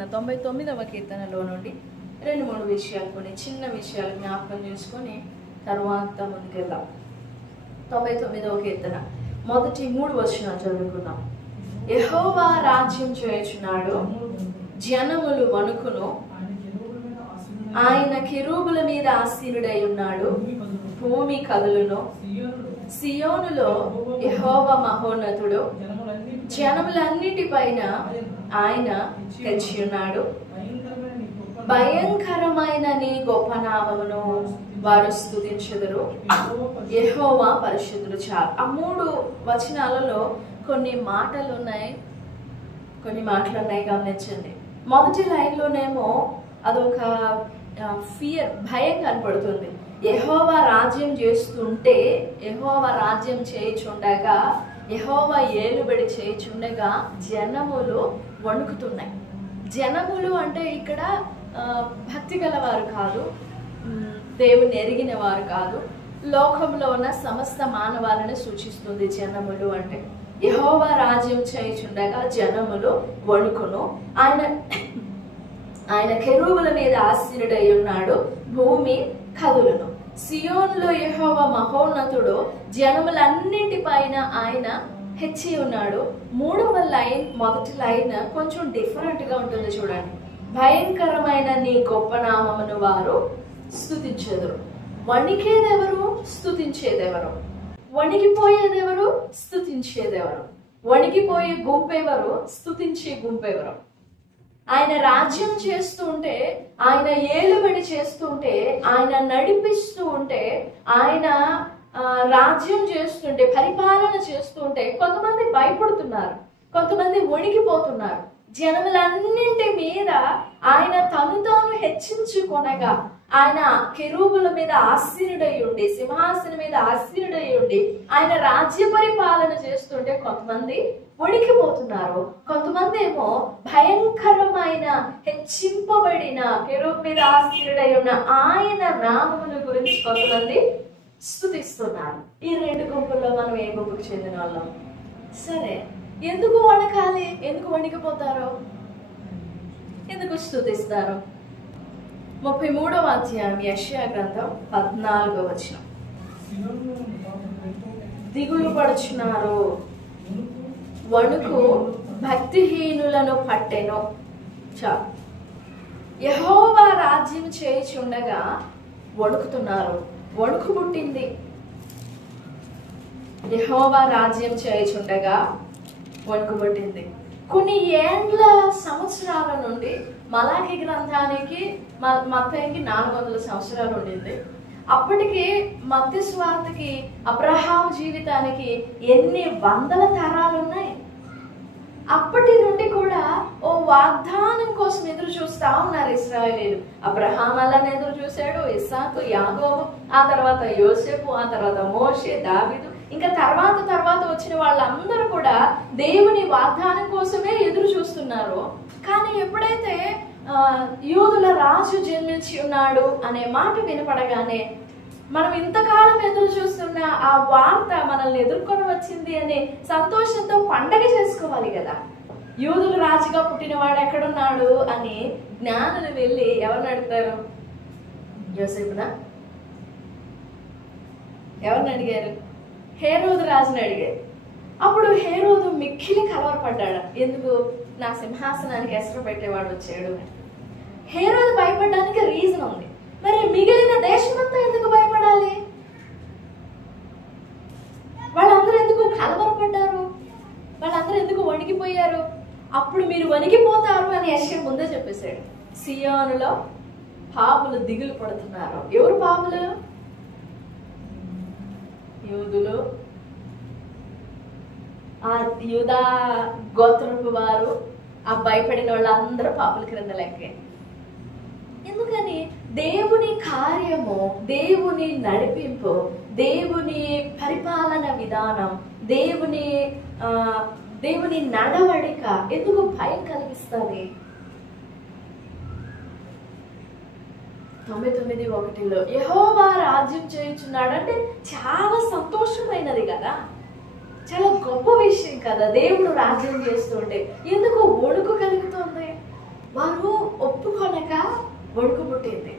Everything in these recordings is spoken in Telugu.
99వ కీర్తనలో నుండి 2-3 విషయాలు, కొన్ని చిన్న విషయాలు జ్ఞాపకం చేసుకొని తర్వాత ముందుకెళ్దాం. 99వ కీర్తన మొదటి 3 వచనాలు చదువుకుందాం. యెహోవా రాజ్యం చేయుచున్నాడు, జనములు వణుకును, ఆయన కెరూబుల మీద ఆసీనుడై ఉన్నాడు, భూమి కదులును. సియోనులో యెహోవా మహోన్నతుడు, జనములన్నిటిపైన ఆయన తెచ్చి ఉన్నాడు. భయంకరమైన నీ గొప్ప నామమును వారు స్తుతించెదరు. యెహోవా పరిశుద్ధుడు. చాలు. ఆ 3 వచనాలలో కొన్ని మాటలు ఉన్నాయి, గమనించండి. మొదటి లైన్లోనేమో అదొక ఫియర్, భయం కనపడుతుంది. యెహోవా రాజ్యం చేస్తుంటే, యెహోవా రాజ్యం చేయుచుండగా, యెహోవా ఏలుబడి చేయుచుండగా జనములు వణుకుతున్నాయి. జనములు అంటే ఇక్కడ భక్తి గలవారు కాదు, దేవుని ఎరిగిన వారు కాదు, లోకంలో ఉన్న సమస్త మానవాలను సూచిస్తుంది జనములు అంటే. యెహోవా రాజ్యం చేయుచుండగా జనములు వణుకును, ఆయన కెరూబుల మీద ఆసీనుడై ఉన్నాడు, భూమి కదులును. సియోనులో యెహోవా మహోన్నతుడు, జనములన్నింటిపైన ఆయన హెచ్చి ఉన్నాడు. 3వ లైన్, మొదటి లైన్ కొంచెం డిఫరెంట్ గా ఉంటుంది చూడండి. భయంకరమైన నీ గొప్ప నామమును వారు స్తుతించెదరు. వణికేదెవరు? స్తుతించేదెవరు? వణికిపోయేదెవరు? స్తుతించేదెవరు? వణికిపోయే గుంపెవరు? స్తుతించే గుంపెవరు? ఆయన రాజ్యం చేస్తూ ఉంటే, ఆయన ఏలుబడి చేస్తుంటే, ఆయన నడిపిస్తూ ఉంటే, ఆయన రాజ్యం చేస్తుంటే, పరిపాలన చేస్తుంటే కొంతమంది భయపడుతున్నారు, కొంతమంది వణికిపోతున్నారు. జనములన్నింటి మీద ఆయన తను తాను హెచ్చించుకొనగా, ఆయన కెరూబుల మీద ఆసీనుడై ఉండి, సింహాసనం మీద ఆసీనుడై ఉండి ఆయన రాజ్య పరిపాలన చేస్తుంటే కొంతమంది వణికిపోతున్నారు. కొంతమంది ఏమో భయంకరమైన హెచ్చింపబడిన కెరూబు మీద ఆసీనుడై ఉన్న ఆయన నామముల గురించి కొంతమంది స్తుతిస్తున్నారు. ఈ 2 గుంపుల్లో మనం ఏ గుంపుకు చెందిన వాళ్ళం? సరే, ఎందుకు వణకాలి? ఎందుకు వణికిపోతారు? ఎందుకు స్తుతిస్తారు? 33వ అధ్యాయం యెషయా గ్రంథం 14వ వచనం. దిగులు పడుచున్నారు, వణుకు భక్తిహీనులను పట్టెను. చాలు. యెహోవా రాజ్యం చేయుచుండగా వణుకుతున్నారు, వణుకు పుట్టింది. యెహోవా రాజ్యం చేయుచుండగా వణుకు పుట్టింది. కొన్ని ఏండ్ల సంవత్సరాల నుండి మలాకి గ్రంథానికి మత్తయికి 400 సంవత్సరాలు ఉండింది. అప్పటికి మత్తయి సువార్తకి, అబ్రహాం జీవితానికి ఎన్ని వందల తరాలు ఉన్నాయి. అప్పటి నుండి కూడా ఓ వాగ్దానం కోసం ఎదురు చూస్తా ఉన్నారు ఇశ్రాయేలీయులు. అబ్రహాం అలానే ఎదురు చూశాడు, ఇస్సాకు, యాకోబు, ఆ తర్వాత యోసేపు, ఆ తర్వాత మోషే, దావీదు, ఇంకా తర్వాత వచ్చిన వాళ్ళందరూ కూడా దేవుని వాగ్దానం కోసమే ఎదురు చూస్తున్నారు. కానీ ఎప్పుడైతే యూదుల రాజు జన్మించి ఉన్నాడు అనే మాట వినపడగానే, మనం ఇంతకాలం ఎదురు చూస్తున్న ఆ వార్త మనల్ని ఎదుర్కొని వచ్చింది అనే సంతోషంతో పండగ చేసుకోవాలి కదా. యూదుల రాజుగా పుట్టినవాడు ఎక్కడున్నాడు అని జ్ఞానులు వెళ్ళి ఎవరిని అడుగుతారు? యోసేపునా? ఎవరిని అడిగారు? హేరోదు రాజుని అడిగారు. అప్పుడు హేరోదు మిక్కిలి కలవరపడ్డాడు. ఎందుకు? నా సింహాసనానికి ఎసరు పెట్టేవాడు వచ్చాడు. హేరోదు భయపడడానికి రీజన్ ఉంది. మరి మిగిలిన దేశమంతా ఎందుకు భయపడాలి? వాళ్ళందరూ ఎందుకు కలవరపడ్డారు? వాళ్ళందరూ ఎందుకు వణికిపోయారు? అప్పుడు మీరు వణికిపోతారు అని యెషయా ముందే చెప్పేశాడు. సియోనులో పాపులు దిగులు పడుతున్నారు. ఎవరు పాపులు? యూదులు, ఆ యూదా గోత్రపు వారు. ఆ భయపడిన వాళ్ళందరూ పాపుల క్రింద లెక్కే. ఎందుకని? దేవుని కార్యము, దేవుని నడిపింపు, దేవుని పరిపాలన విధానం, దేవుని నడవడిక ఎందుకు భయం కలిగిస్తుంది? 99:1 యెహోవా రాజ్యం చేయుచున్నాడు అంటే చాలా సంతోషమైనది కదా, చాలా గొప్ప విషయం కదా. దేవుడు రాజ్యం చేస్తుంటే ఎందుకు వణుకు కలుగుతుంది? వారు ఒప్పుకొనక వణుకు పుట్టింది.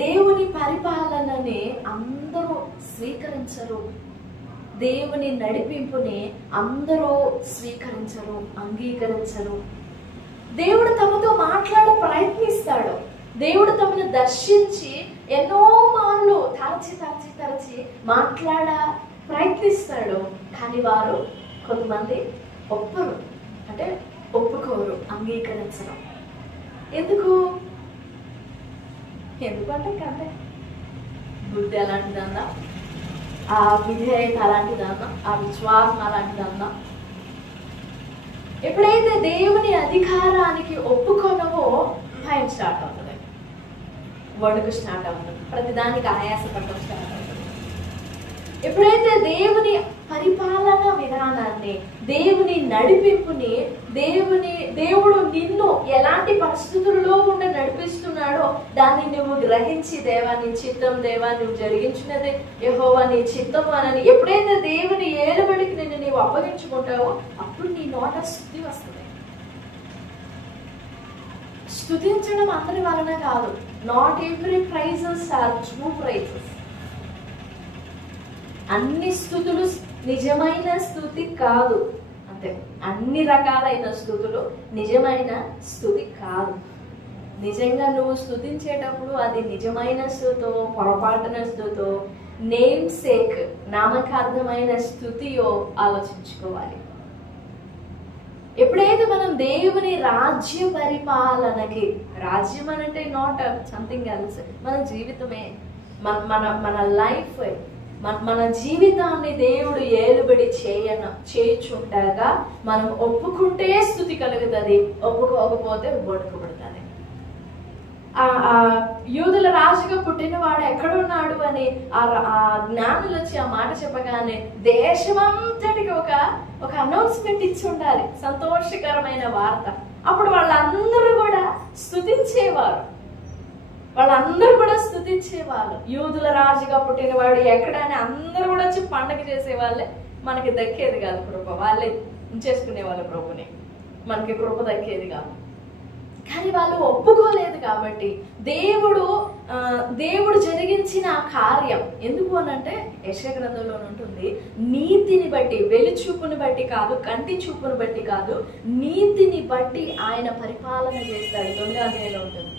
దేవుని పరిపాలనని అందరూ స్వీకరించరు, దేవుని నడిపింపుని అందరూ స్వీకరించరు, అంగీకరించరు. దేవుడు తమతో మాట్లాడ ప్రయత్నిస్తాడు. దేవుడు తమను దర్శించి ఎన్నో మార్లు తరచి మాట్లాడ ప్రయత్నిస్తాడు. కానీ వారు కొంతమంది ఒప్పరు, అంటే ఒప్పుకోరు, అంగీకరించరు. ఎందుకంటే కంటే బుద్ధి అలాంటిదన్నా, ఆ విధేయత అలాంటిదన్నా, ఆ విశ్వాసం అలాంటిదన్నా. ఎప్పుడైతే దేవుని అధికారానికి ఒప్పుకొనవో భయం స్టార్ట్ అవుతుంది, వణుకు స్టార్ట్ అవుతుంది, ప్రతిదానికి ఆయాసపడడం స్టార్ట్ అవుతుంది. ఎప్పుడైతే దేవుని పరిపాలన విధానాన్ని, దేవుని నడిపింపుని, దేవుడు నిన్ను ఎలాంటి పరిస్థితుల్లో ఉండి నడిపిస్తున్నాడో దాన్ని నువ్వు గ్రహించి, దేవా నీ చిత్తం, దేవా నువ్వు జరిగించినది యెహోవా నీ చిత్తం అని ఎప్పుడైతే దేవుని ఏలుబడికి నిన్ను నీవు అప్పగించుకుంటావో అప్పుడు నీ నోట స్తుతి వస్తుంది. స్తుతించడం అందరి వలన కాదు. Not every praises are true praises. అన్ని స్తుతులు నిజమైన స్తుతి కాదు, అంతే. అన్ని రకాలైన స్తుతులు నిజమైన స్తుతి కాదు. నిజంగా నువ్వు స్తుతించేటప్పుడు అది నిజమైన స్తుతో, పొరపాటున స్తుతో, నేమ్ సేక్, నామకార్థమైన స్తుతియో ఆలోచించుకోవాలి. ఎప్పుడైతే మనం దేవుని రాజ్య పరిపాలనకి, రాజ్యం అంటే నాట్ సంథింగ్ ఎల్స్, మన జీవితమే, మన లైఫ్, మన జీవితాన్ని దేవుడు ఏలుబడి చేయుచుండగా మనం ఒప్పుకుంటే స్తుతి కలుగుతుంది, ఒప్పుకోకపోతే వణుకుపడుతుంది. ఆ యూదుల రాజుగా పుట్టిన వాడు ఎక్కడున్నాడు అని ఆ జ్ఞానులు వచ్చి ఆ మాట చెప్పగానే దేశమంతటికి ఒక అనౌన్స్మెంట్ ఇచ్చి ఉండాలి, సంతోషకరమైన వార్త. అప్పుడు వాళ్ళందరూ కూడా స్తుతించేవారు, యూదుల రాజుగా పుట్టినవాడు ఎక్కడని అందరూ కూడా వచ్చి పండగ చేసేవాళ్ళే. మనకి దక్కేది కాదు కృప, వాళ్ళే చేసుకునే వాళ్ళు ప్రభుని, మనకి కృప దక్కేది కాదు. కానీ వాళ్ళు ఒప్పుకోలేదు కాబట్టి దేవుడు జరిగించిన ఆ కార్యం ఎందుకు అనంటే యెషయా గ్రంథంలో ఉంటుంది, నీతిని బట్టి, వెలుచూపుని బట్టి కాదు, కంటి చూపుని బట్టి కాదు, నీతిని బట్టి ఆయన పరిపాలన చేస్తాడు. 9వ అధ్యాయంలో ఉంటుంది.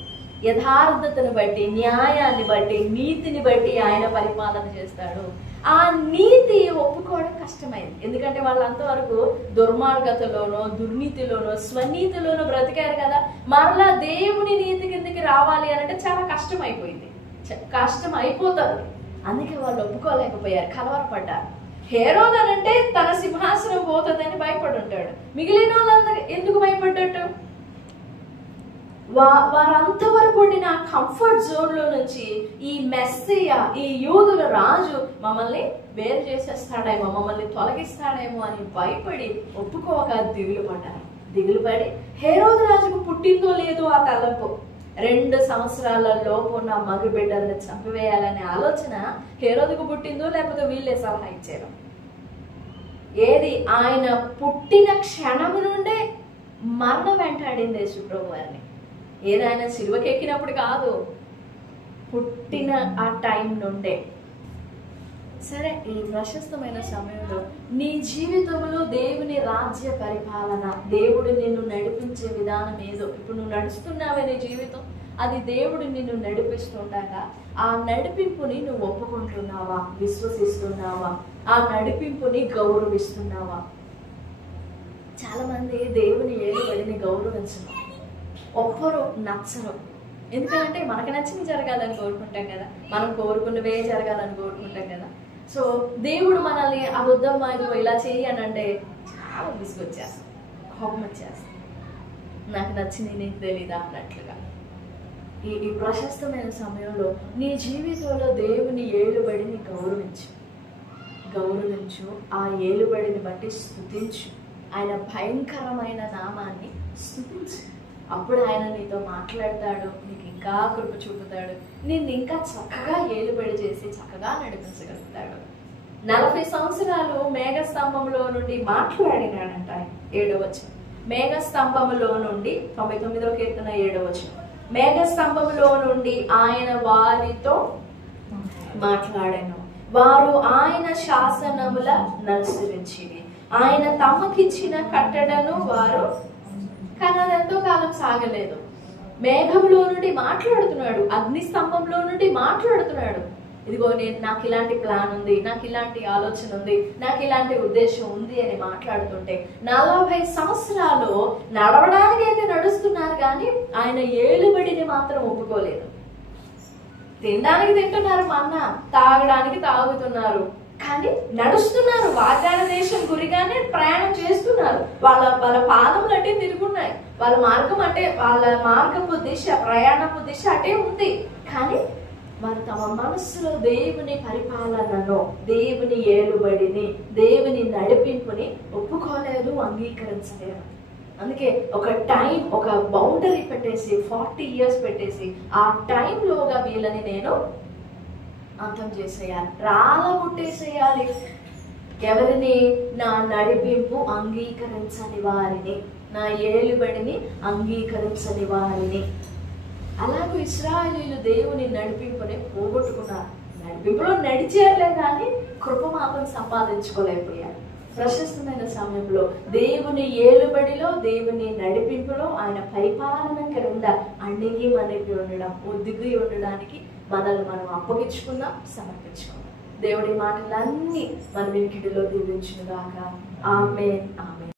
యథార్థతను బట్టి, న్యాయాన్ని బట్టి, నీతిని బట్టి ఆయన పరిపాలన చేస్తాడు. ఆ నీతి ఒప్పుకోవడం కష్టమైంది. ఎందుకంటే వాళ్ళంతవరకు దుర్మార్గతలోనో, దుర్నీతిలోనో, స్వనీతిలోనో బ్రతికారు కదా. మరలా దేవుని నీతి కిందకి రావాలి అంటే చాలా కష్టం అయిపోతుంది. అందుకే వాళ్ళు ఒప్పుకోలేకపోయారు, కలవరపడ్డారు. హేరోదు అనంటే తన సింహాసనం పోతుందని భయపడి ఉంటాడు. మిగిలిన వాళ్ళందరూ ఎందుకు భయపడ్డట్టు? వారంతవరకు ఉండిన కంఫర్ట్ జోన్ లో నుంచి ఈ మెస్సియా, ఈ యూదుల రాజు మమ్మల్ని వేరు చేసేస్తాడేమో, మమ్మల్ని తొలగిస్తాడేమో అని భయపడి ఒప్పుకోక దిగులు పడి హేరోదు రాజుకు పుట్టిందో లేదో ఆ తలంపు, 2 సంవత్సరాల లోపు ఉన్న మగ బిడ్డల్ని చంపివేయాలనే ఆలోచన హేరోదుకు పుట్టిందో లేకపోతే వీళ్ళే సలహా ఇచ్చారు. ఏది ఆయన పుట్టిన క్షణము నుండే మరణం వెంటాడింది యేసు ప్రభు వారిని. ఏదైనా సిలువకి ఎక్కినప్పుడు కాదు, పుట్టిన ఆ టైం నుండే. సరే, ఈ ప్రశస్తమైన సమయంలో నీ జీవితంలో దేవుని రాజ్య పరిపాలన, దేవుడు నిన్ను నడిపించే విధానం ఏదో, ఇప్పుడు నువ్వు నడుస్తున్నావే నీ జీవితం, అది దేవుడు నిన్ను నడిపిస్తుండగా ఆ నడిపింపుని నువ్వు ఒప్పుకుంటున్నావా, విశ్వసిస్తున్నావా, ఆ నడిపింపుని గౌరవిస్తున్నావా? చాలా మంది దేవుని ఏలుబడిని గౌరవించరు, ఒప్పరు, నచ్చరు. ఎందుకంటే మనకు నచ్చింది జరగాలని కోరుకుంటాం కదా, మనం కోరుకున్నవే జరగాలని కోరుకుంటాం కదా. సో దేవుడు మనల్ని అబద్ధం ఇలా చేయి అని అంటే చాలా విసుగొచ్చేస్తాం, కోపం వచ్చేస్తాం, నాకు నచ్చింది నీకు తెలీదా అన్నట్లుగా. ఈ ప్రశస్తమైన సమయంలో నీ జీవితంలో దేవుని ఏలుబడిని గౌరవించు, ఆ ఏలుబడిని బట్టి స్తుతించు, ఆయన భయంకరమైన నామాన్ని స్తుతించు. అప్పుడు ఆయన నీతో మాట్లాడతాడు, నీకు ఇంకా కృప చూపుతాడు, నిన్ను ఇంకా చక్కగా ఏలుబడి చేసి చక్కగా నడిపించగలుగుతాడు. 40 సంవత్సరాలు మేఘస్తంభంలో నుండి మాట్లాడినాడంట. 7వ వచనం, మేఘస్తంభములో నుండి 99వ కీర్తన 7వ వచనం, మేఘస్తంభములో నుండి ఆయన వారితో మాట్లాడాను, వారు ఆయన శాసనముల ననుసరించిరి, ఆయన తమకిచ్చిన కట్టడను వారు. కానీ అది ఎంతో కాలం సాగలేదు. మేఘంలో నుండి మాట్లాడుతున్నాడు, అగ్ని స్తంభంలో నుండి మాట్లాడుతున్నాడు. ఇదిగో నాకు ఇలాంటి ప్లాన్ ఉంది, నాకు ఇలాంటి ఆలోచన ఉంది, నాకు ఇలాంటి ఉద్దేశం ఉంది అని మాట్లాడుతుంటే 40 సంవత్సరాలు నడవడానికి అయితే నడుస్తున్నారు, కానీ ఆయన ఏలుబడిని మాత్రం ఒప్పుకోలేదు. తినడానికి తింటున్నారు మన్నా, తాగడానికి తాగుతున్నారు, కానీ నడుస్తున్నారు. వాగ్దాన దేశం గురిగానే ప్రయాణం చేస్తున్నారు. వాళ్ళ పాదములు అటే తిరుగున్నాయి. వాళ్ళ మార్గపు దిశ, ప్రయాణపు దిశ అటే ఉంది. కానీ వారు తమ మనస్సులో దేవుని పరిపాలనను, దేవుని ఏలుబడిని, దేవుని నడిపింపుని ఒప్పుకోలేదు, అంగీకరించలేదు. అందుకే ఒక టైం, ఒక బౌండరీ పెట్టేసి 40 years పెట్టేసి ఆ టైంలోగా వీళ్ళని నేను అంతం చేసేయాలి, రాలగొట్టేసేయాలి. ఎవరిని? నా నడిపింపు అంగీకరించని వారిని, నా ఏలుబడిని అంగీకరించని వారిని. అలాగే ఇశ్రాయేలీయులు దేవుని నడిపింపుని పోగొట్టుకున్నారు. నడిపింపులో నడిచేయలే, కానీ కృప మాత్రం సంపాదించుకోలేకపోయారు. ప్రశస్తమైన సమయంలో దేవుని ఏలుబడిలో, దేవుని నడిపింపులో, ఆయన పరిపాలన క్రింద అణిగి మనకి ఉండడం, ఒదిగి ఉండడానికి మనల్ని మనం అప్పగించుకుందాం, సమర్పించుకుందాం. దేవుడి మాటలన్నీ మన వినికిడిలో దీవించును గాక. ఆమేన్, ఆమేన్.